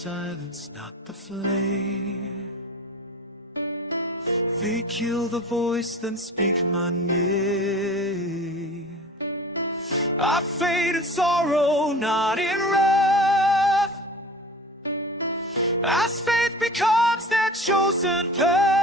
silence, not the flame. They kill the voice, then speak my name. I fade in sorrow, not in wrath, as faith becomes their chosen path.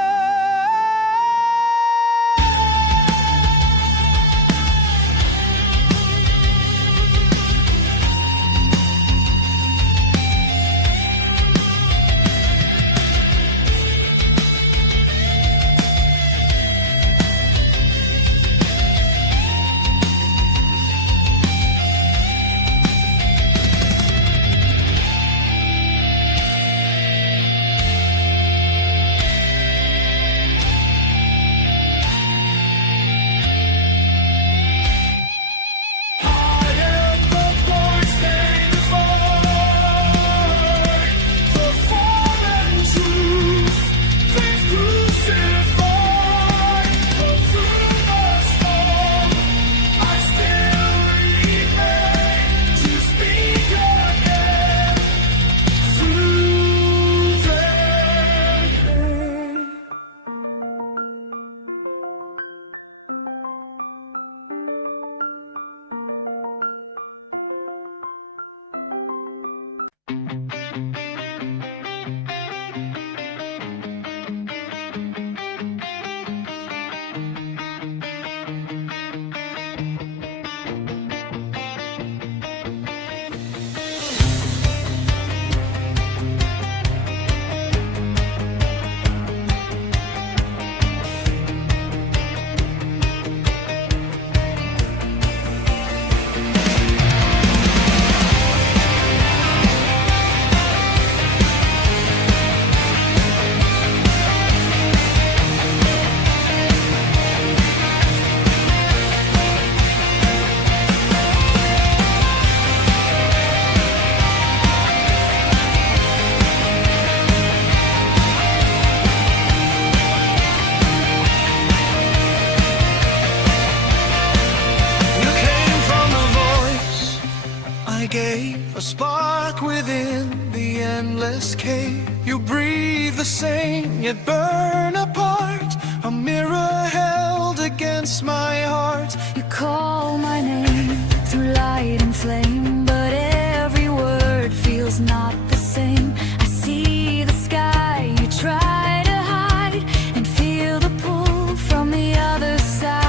A spark within the endless cave. You breathe the same, yet burn apart. A mirror held against my heart. You call my name through light and flame, but every word feels not the same. I see the sky you try to hide, and feel the pull from the other side.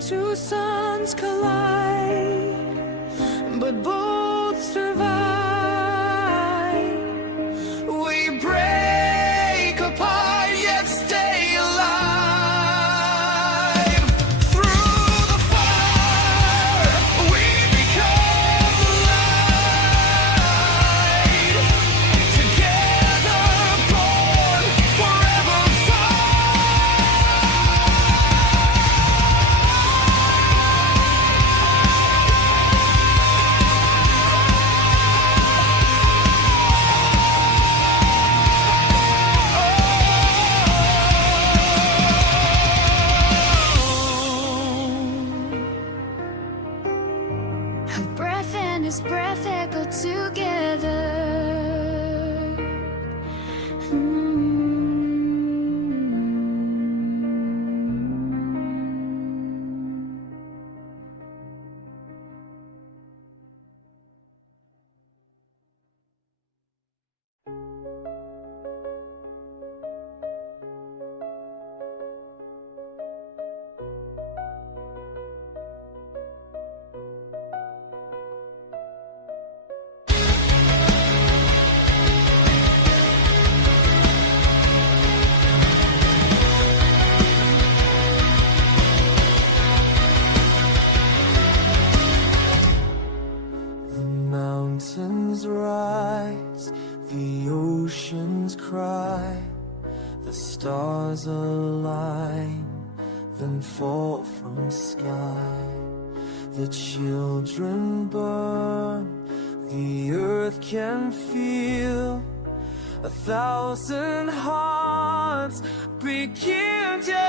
Two suns collide, but both survive. We break apart, yet stay alive. Through the fire, we become light. Together, born, forever Her breath and his breath echo together. mountains rise, the oceans cry, the stars align, then fall from sky. The children burn, the earth can feel 1,000 hearts begin to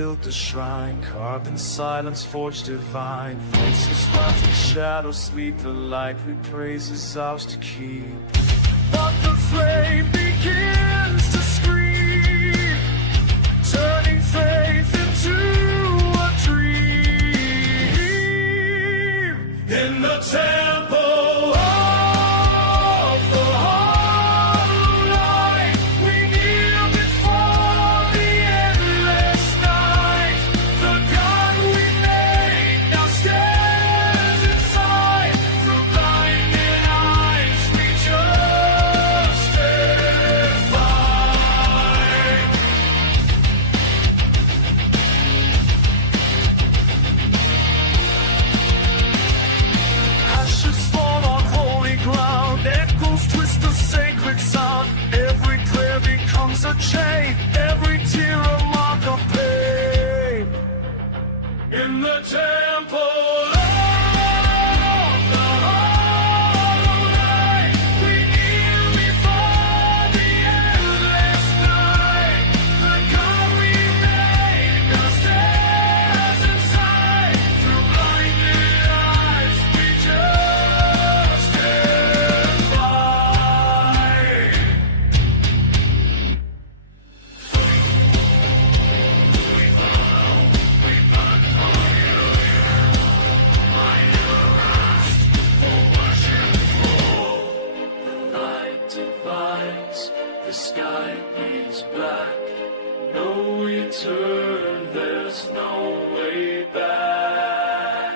built a shrine, carved in silence, forged divine. Faces rise in shadows, sleep the light we praise is ours to keep. But the flame begins to scream, turning faith into a dream. In the temple of the hollow light, we kneel before the endless night. The God we made now stares inside. Through blinded eyes we justify. Ashes fall on holy ground, echoes twist the sacred sound. Every prayer becomes a chain, every tear a mark of pain. In the temple of the hollow light, we kneel before the endless night. The God we made now stares inside. Through blinded eyes we justify. Light divides, the sky is black. No return, there's no way back.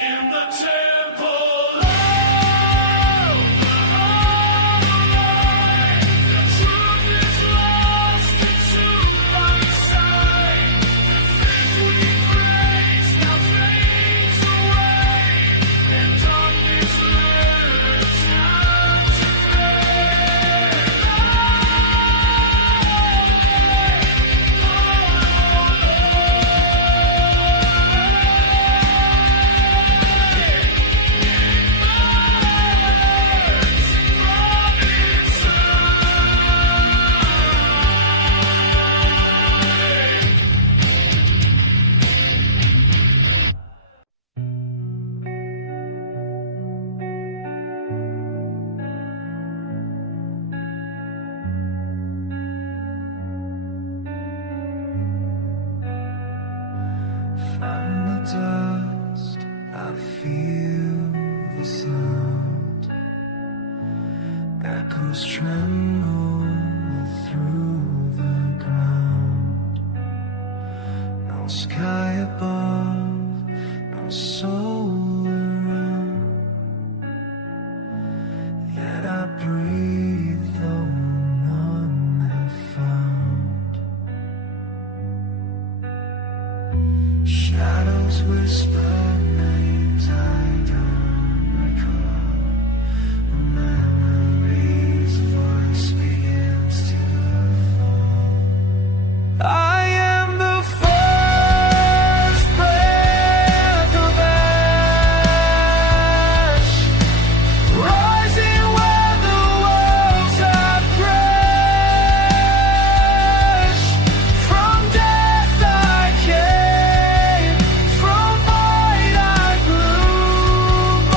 In the temple of the hollow light, the truth is lost, consumed by sight. The faith we praise now fades away, and darkness learns how to From the dust, I feel the sound. Echoes tremble through the ground. No sky above, no soul around. Yet I breathe though none have found. Shadows whisper names I don't recall. A memory's voice begins to fall. I am the first breath of ash, rising where the worlds have crashed. From death I came, from void I grew.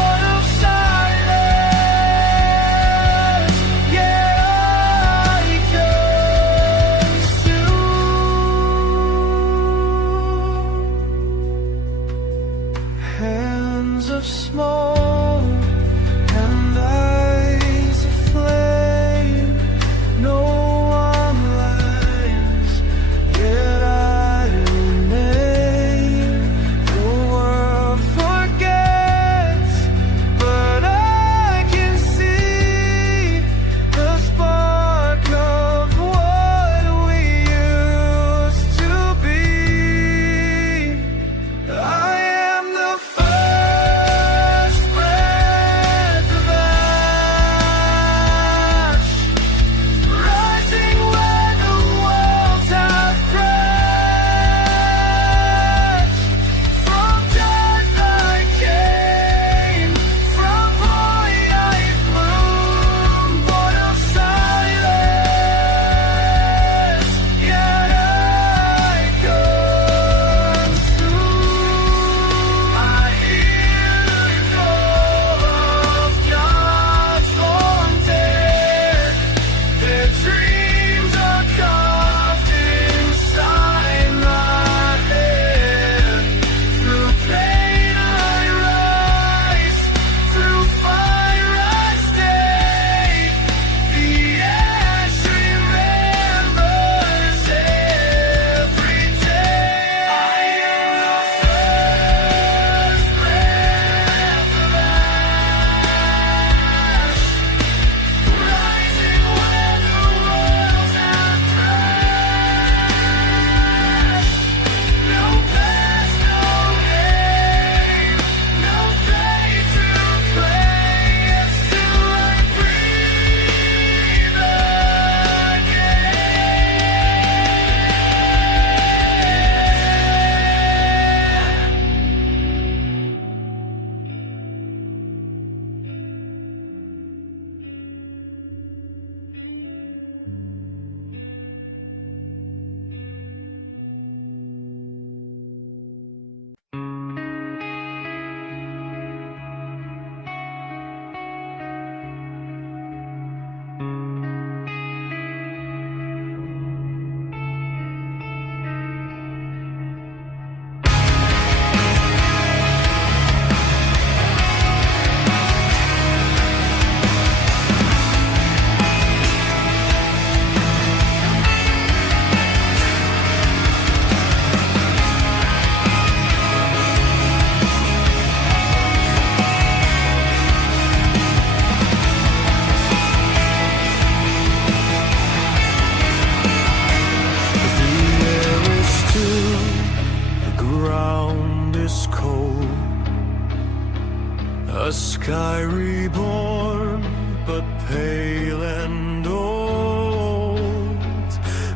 sky reborn, but pale and old.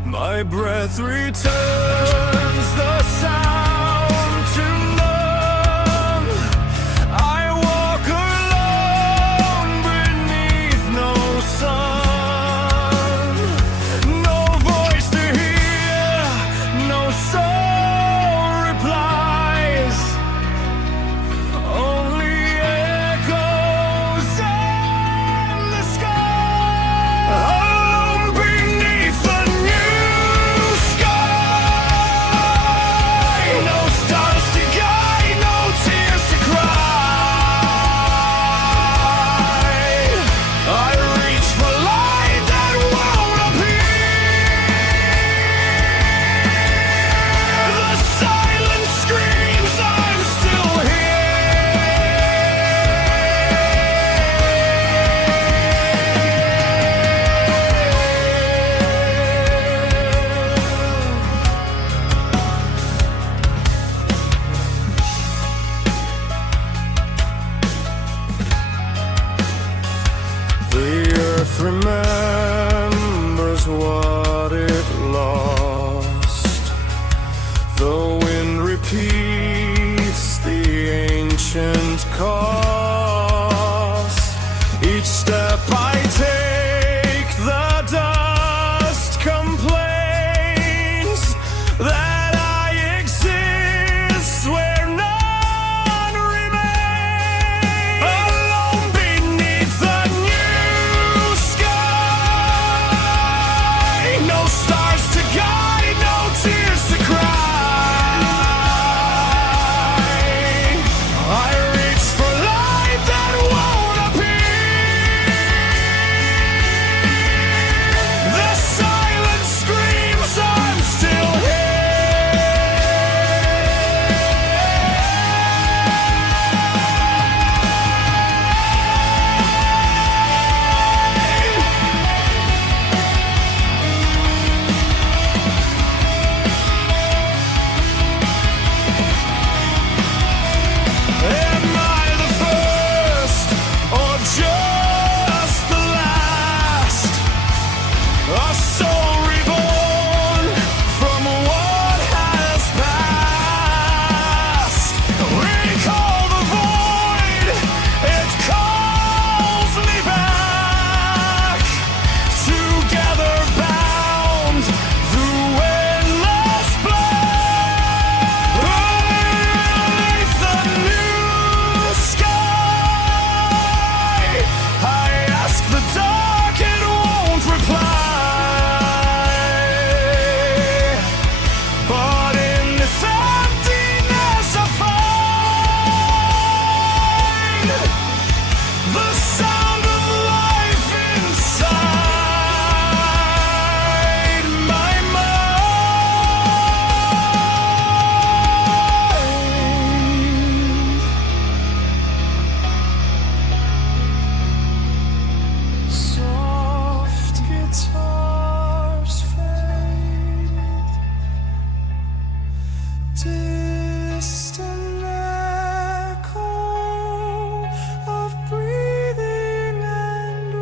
My breath returns the sound to numb. I walk alone beneath no sun. No voice to hear, no soul replies. Only echoes in the sky. Alone beneath the new sky. No stars to guide, no tears to cry. I reach for light that won't appear. The silence screams, I'm still The earth remembers what it lost. The wind repeats the ancient cost. Each step I take, the dust complains that I exist where none remains. Alone beneath the new sky. No stars to guide, no tears to cry. I reach for light that won't appear. The silence screams, I'm still Am I the first or just the last? A soul reborn from what has passed. Recall the void, it calls me back. Together bound through endless black. Beneath the new sky, I ask the dark, it won't reply. But in this emptiness I find the sound of life inside my mind. Soft guitars fade, distant echo of breathing and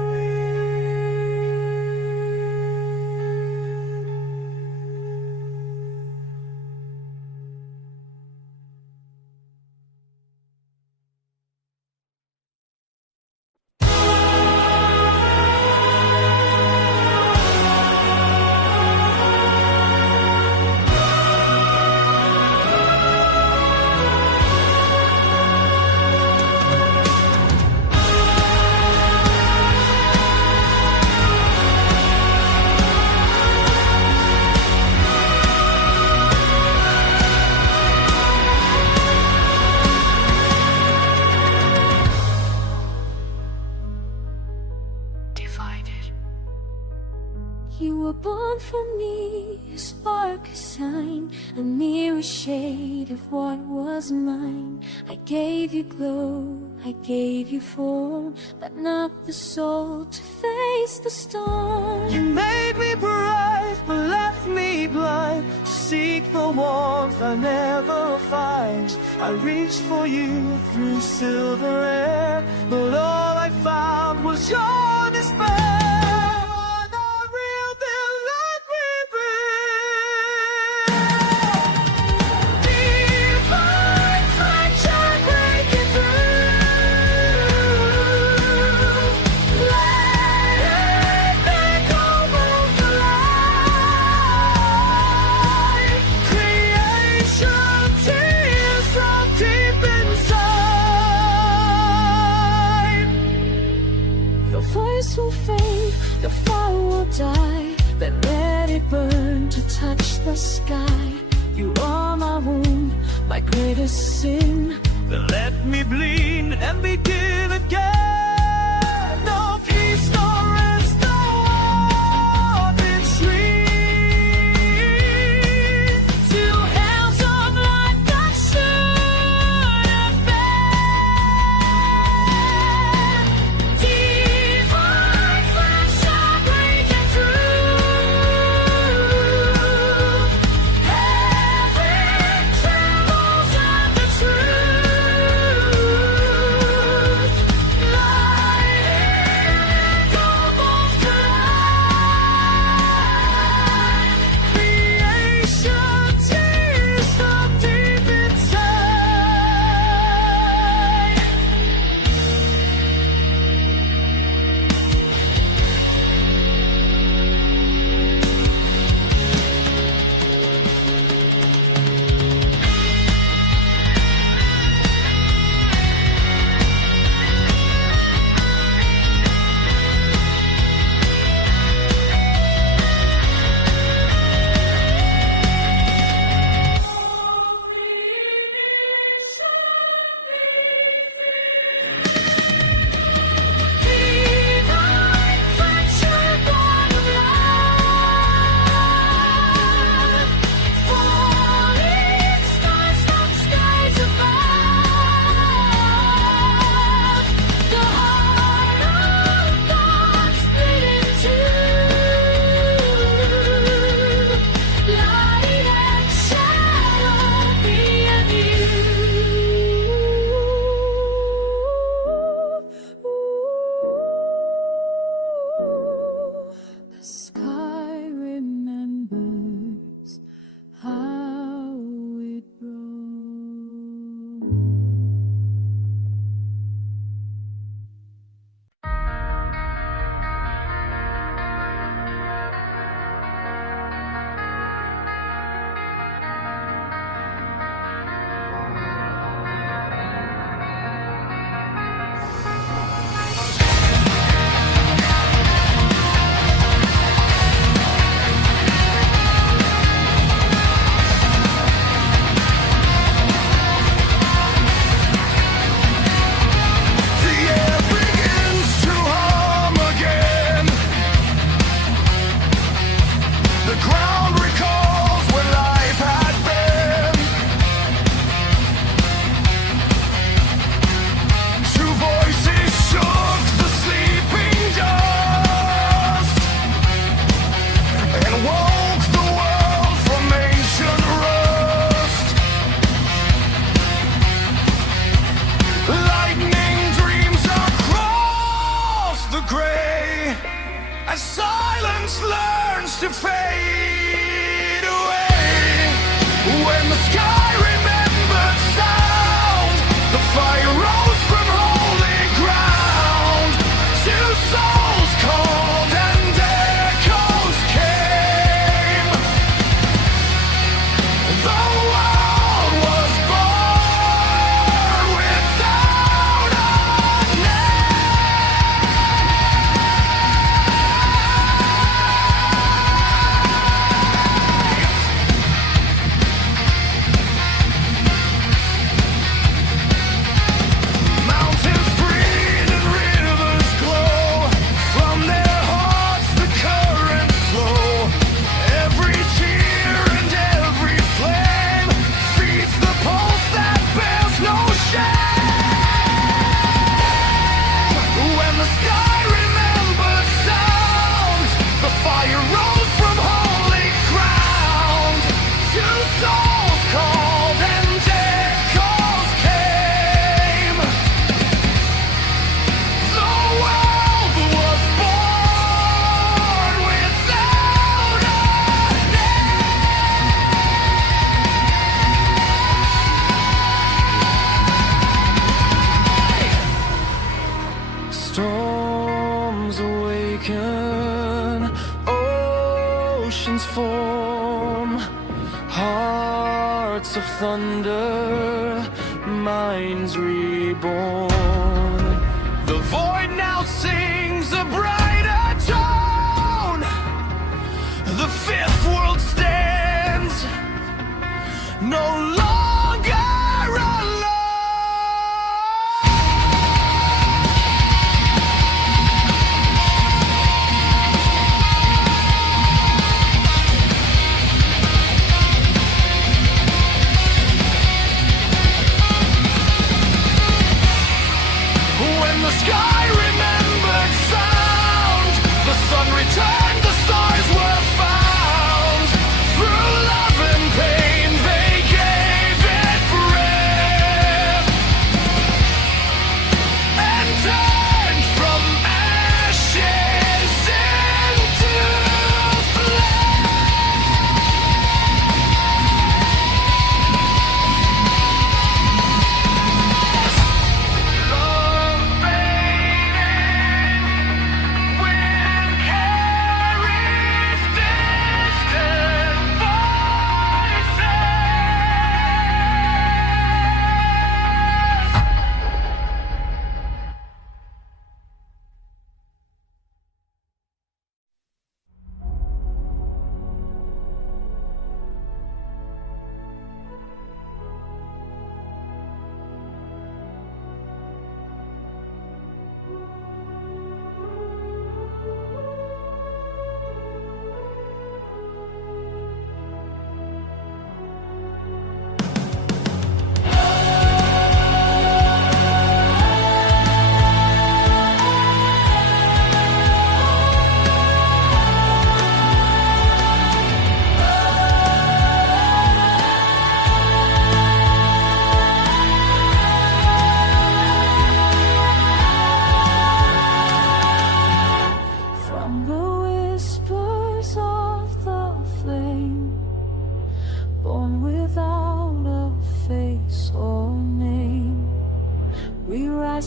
divided. You were born for me, a spark, a sign, a mirror shade of what was mine. I gave you glow, I gave you form, but not the soul to face the storm. You made me bright, but left me blind to seek the warmth I never find. I reached for you through silver air, but all I found was your despair. Will fade, the fire will die, then let it burn to touch the sky. You are my wound, my greatest sin. Then let me bleed and begin again. No peace, no rest, no hope in sleep. Till hells of life that should have been. Divine flash are breaking through. Heaven trembles at the truth. Light go both collide. Creation tears from deep inside. Divine friendship born of love. Falling stars from skies above. The heart of God split in two. Light and shadow be in you. The sky remembers how it broke. The air begins to hum again. The ground recalls where life had been. Two voices shook the sleeping dust and woke the world from ancient rust. Lightning dreams across the gray as silence learns to fade away. When the sky remembered sound, the fire rose from holy ground. Two souls called and echoes came. The world was born without a name. voice of thunder, minds reborn. The void now sings a brighter tone. The fifth world stands no longer alone. When the sky remembered sound, the sun returned, the stars were found. Through love and pain they gave it breath, and turned from ashes into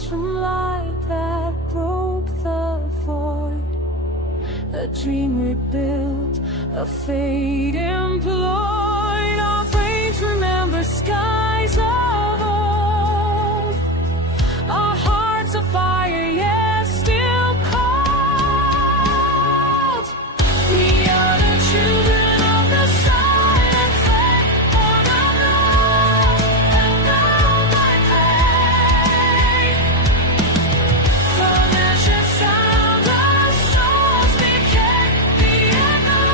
from light that broke the void, a dream rebuilt, a fate employed. Our flames remember skies of old, our hearts of fire, yes, still cold. We are the children of the silent flame, born unknown and known by pain. From ashes sound our souls became the echo,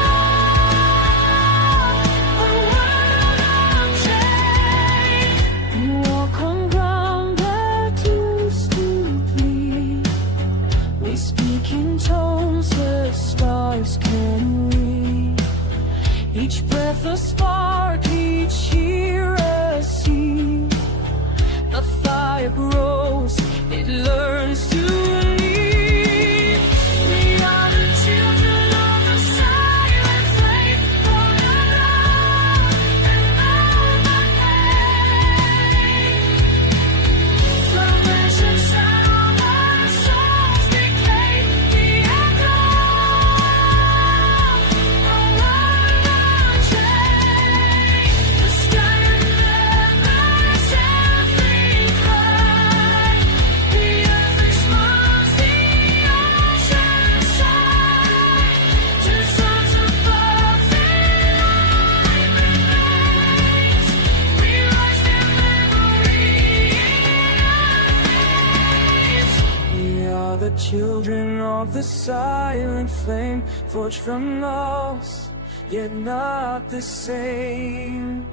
a world unchained. We walk on ground that used to bleed. We speak in tones the stars can read. Each breath a spark, each year a seed. The fire grows, it learns to lead. We are the children of the silent flame, born unknown and known by pain. From ancient sound our souls became the echo, a world unchained. The sky remembers every cry. The earth responds, the ocean sighs. Two suns above, the light remains. We rise their memory in our veins. We are the children of the silent flame, forged from loss, yet not the same.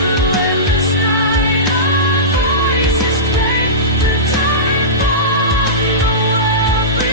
Relentless night, our voices claim the time of the world we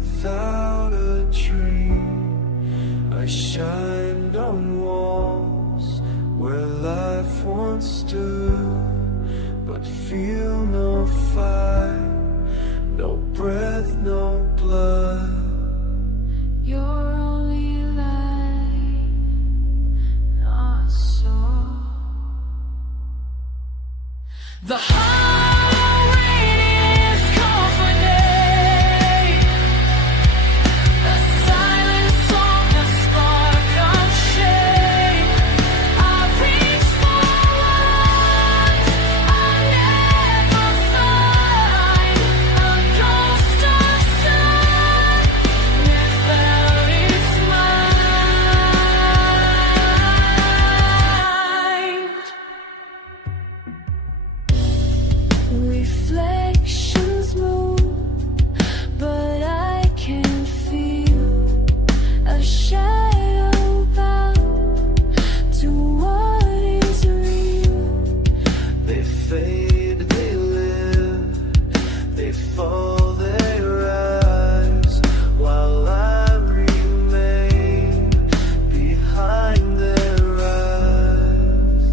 without a dream. I shined on walls where life once stood, but feel no fire, no breath, no blood. Your only light, not so. The hollow radiance calls my name. The silent song, a spark of shame. I reach for what I'll never find. A ghost of sun without its mind. Reflections move, but I can't feel a shadow bow to what is real. They fade, they live, they fall, they rise, while I remain behind their eyes.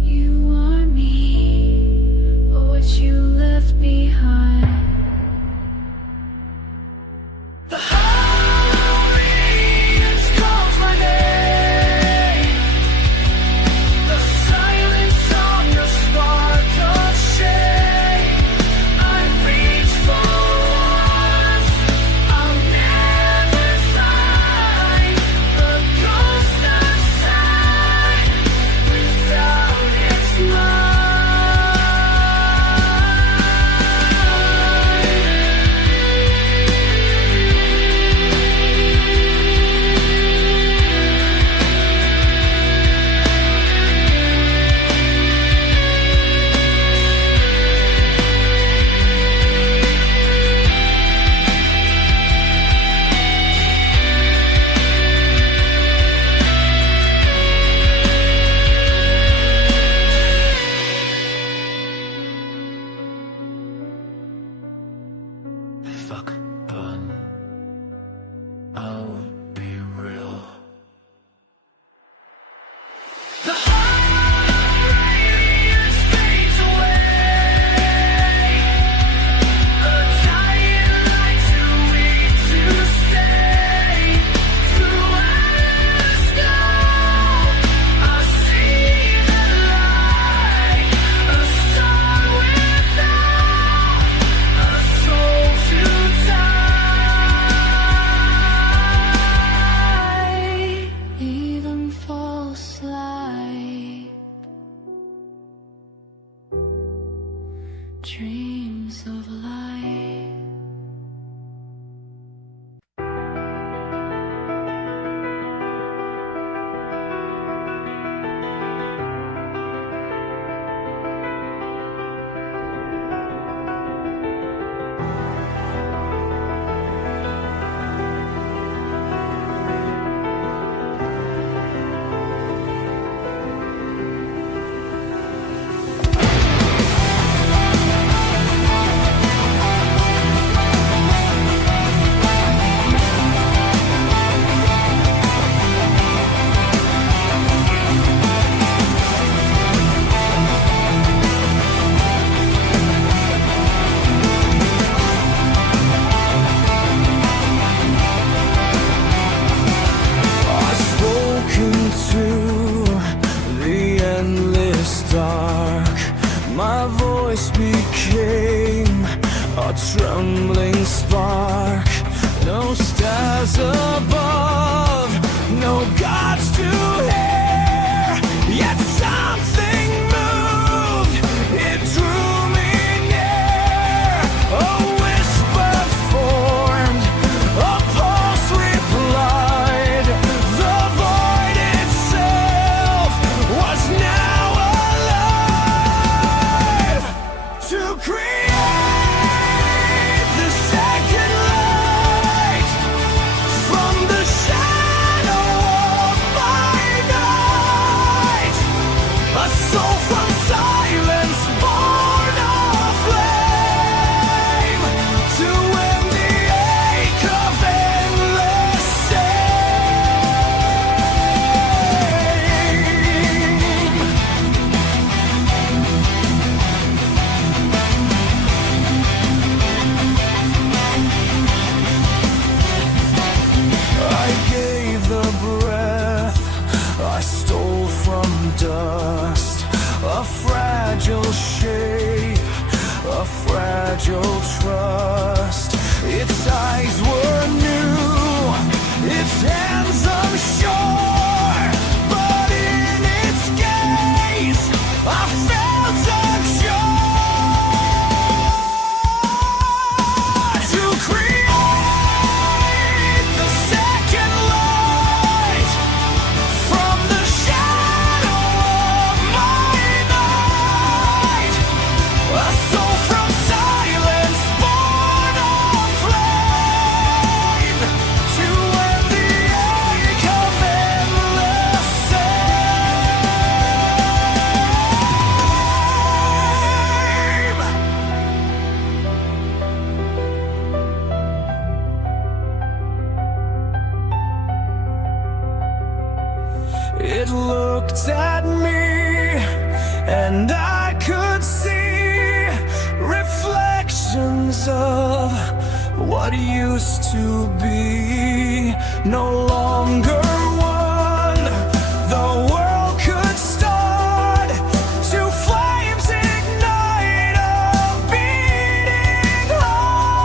You are me, what you left behind. The hollow radiance calls my name. The silent song, a spark of shame. I reach for what I'll never find. A ghost of sight without its mind. Fuck, but I'll be real. The hollow radiance fades away. A dying light too weak to stay. Through endless snow, I see the light. A star without a soul to die. Even false light, dreams of light. I've spoken to the endless dark. My voice became a trembling spark. No stars above, no gods to hear. Yet something moved, it drew me near. A whisper formed, a pulse replied. The void itself was now alive to create the second light from the dust, a fragile shape, a fragile trust. Its eyes were new, its hands unsure, but in its gaze I felt a cure. To create the second light from the shadow of my night, a soul from silence born of flame, to end the ache of endless shame. It looked at me, and I could see reflections of what used to be. No longer one, the world could start to flames ignite a beating heart.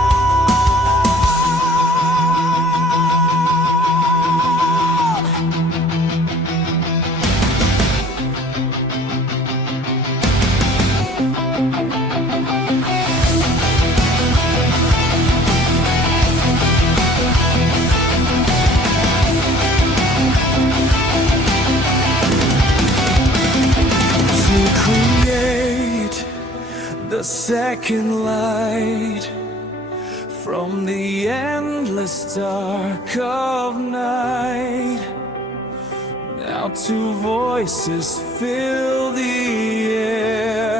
To create the second light from the endless dark of night. Now two voices fill the air.